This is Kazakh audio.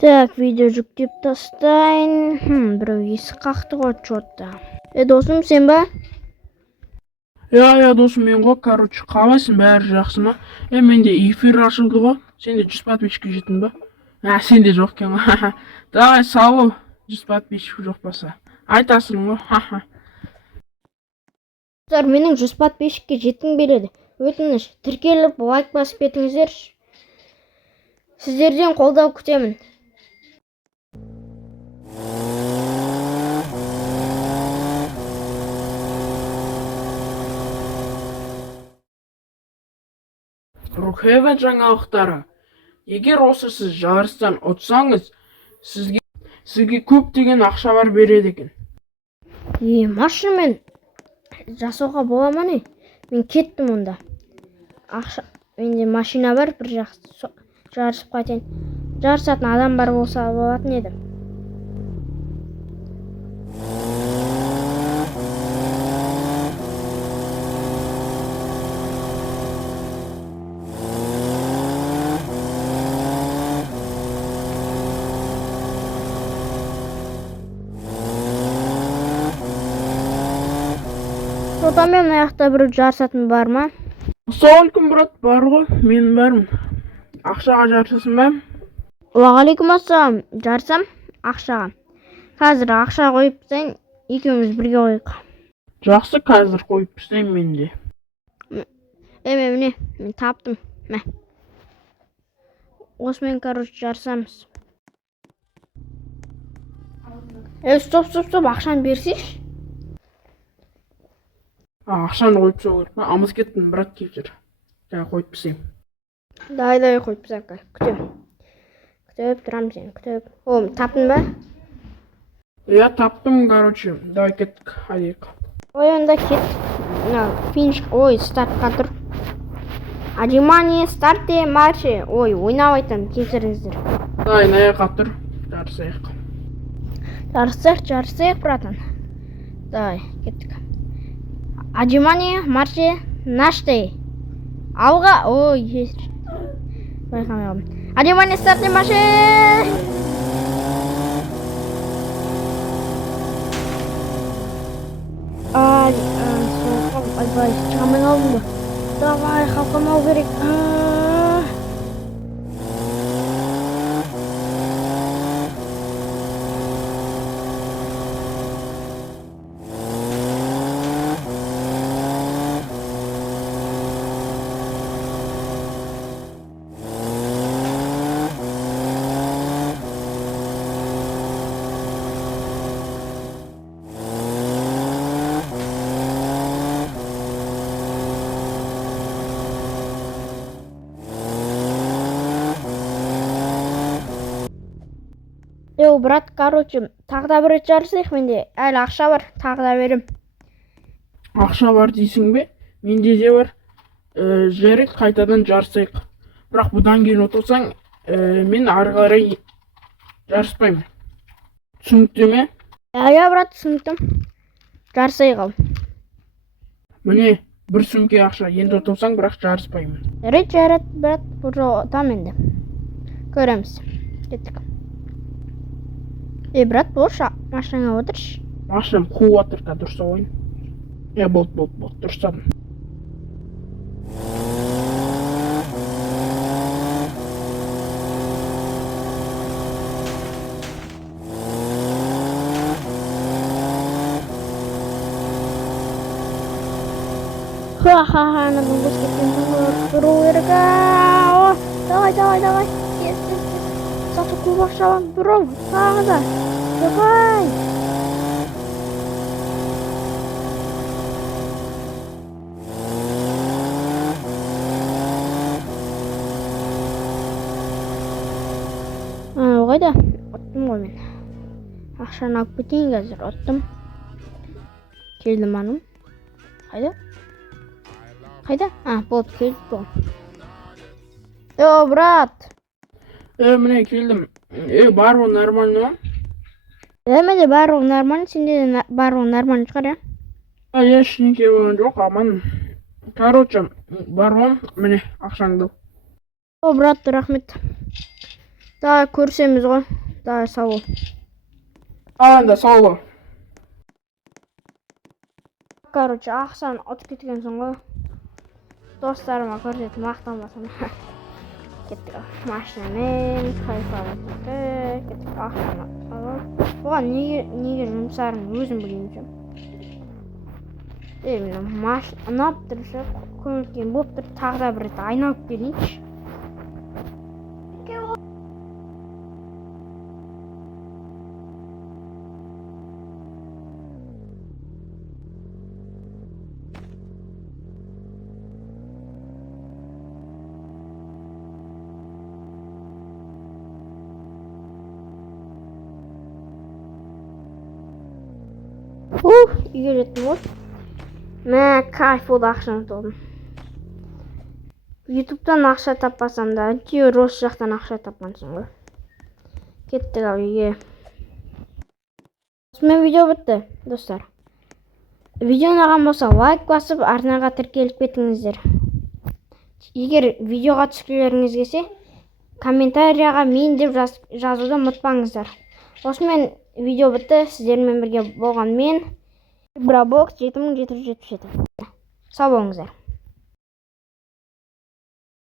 Так, видео жүктеп тастайын. Біреу есік қақты ғой чотта. Досым, сен ба? Я досым, мен ғой, қалайсың, бәрі жақсы ма? Менде эфир ашылды ғой. Сенде 100 подписчикке жеттің ба? Сенде жоқ екен ғой. Давай, сау, 100 подписчик жоқ баса. Айтасың ғой. Менің 100 подписчикке жеттім береді. Өтініш, тіркеліп лайк басып кетіңіздерші. Сіздерден қолдау күтемін. Рухева жаңалықтары. Егер осы сіз жарыстан ұтсаңыз, сізге көптеген ақшалар береді екен. Машинамен жасауға бола ма не? Мен кеттім онда. Менде машина бар, бір жақсы жарысып қайтайын. Жарысатын адам бар болса болатын еді. Мен аяқта бір жарысатын бар ма? Ассалаумалейкум, брат, бар ғой, мен бармын. Ақшаға жарысасың ба? Уағалейкум ассалам, жарысам ақшаға. Қазір ақша қойып тастайын, екеуміз бірге қойық. Жақсы, қазір қойып тастайын менде. Міне, мен таптым. Осымен, жарысамыз. Стоп, ақшаны берсейші. Ақшаны қойып тастау керек. Амыз кеттім, брат, кешір. Қойып тастайын. Давай қойып тастайық. Күтіп тұрам сені, күтіп. Таптың ба? Таптым, давай кеттік, айдайық. Онда кет. Финиш, стартқа тұр. Внимание, старте марши. Ойнап айтам, кешіріңіздер. Аяққа тұр, жарысайық. Жарысайық, братан. Давай, кеттік. Внимание, марши, нашты. Алға, байқамай қалдым. Внимание, старте марши. Айбай, шығамай қалдым ба? Давай, қалқамау керек. Брат, тағы да бір жарысайық, менде әлі ақша бар, тағы да берем. Ақша бар дейсің бе? Менде де бар. Жарайды, қайтадан жарысайық. Бірақ бұдан кейін ұтылсаң, мен ары қарай жарыспаймын. Түсінікті ме? Брат, түсініктім. Жарысайық ал. Міне, бір сөмке ақша, енді ұтылсаң, бірақ жарыспаймын. Жарайды, брат, бұл ұтам енді. Көреміз. Кеттік. Брат, болшы, машинаңа отыршы. Машинам қуып отыр, дұрыс ойын. Болды, дұрыстадым. Ана бұл кеттен тұру керек. Давай. Сату көп ақша бар, бро, тағы да. Давай. Қайда? Ұттым ғой мен. Ақшаны алып кетейін қазір, ұттым. Келдім аным. Қайда? Болды, келдік бұл. Брат. Міне келдім. Барлығы нормально ма? Менде барлығы нормально, сенде де барлығы нормально шығар, Ештеңе болған жоқ, аман. Барлығы, міне ақшаңды. Брат, рахмет. Давай көрісеміз ғой. Давай, сау бол. Анда сау бол. Короче, ақшаны ұтып кеткенсің ғой. Достарыма көрсетіп мақтанбасам. Кеттік машинамен кайфалап кеттік ақшаны алып. Бұған неге жұмсарын өзім білмеймін. Міне машина ұнап тұрса, көңіл-күйім болып тұр. Тағы да бір рет айналып келейінші. Үйге жеттім ғой. Мә, кайф болды, ақшаны толдым. Ютубтан ақша таппасам да, әйтеуір осы жақтан ақша тапқансың ғой. Кеттік ал үйге. Осымен видео бітті, достар. Видео ұнаған болса, лайк басып, арнаға тіркеліп кетіңіздер. Егер видеоға түскілеріңіз келсе, комментарияға мен деп жазуды ұмытпаңыздар. Осымен видео бітті. Сіздермен бірге болған мен Брабокс 7777. Сау болыңыздар.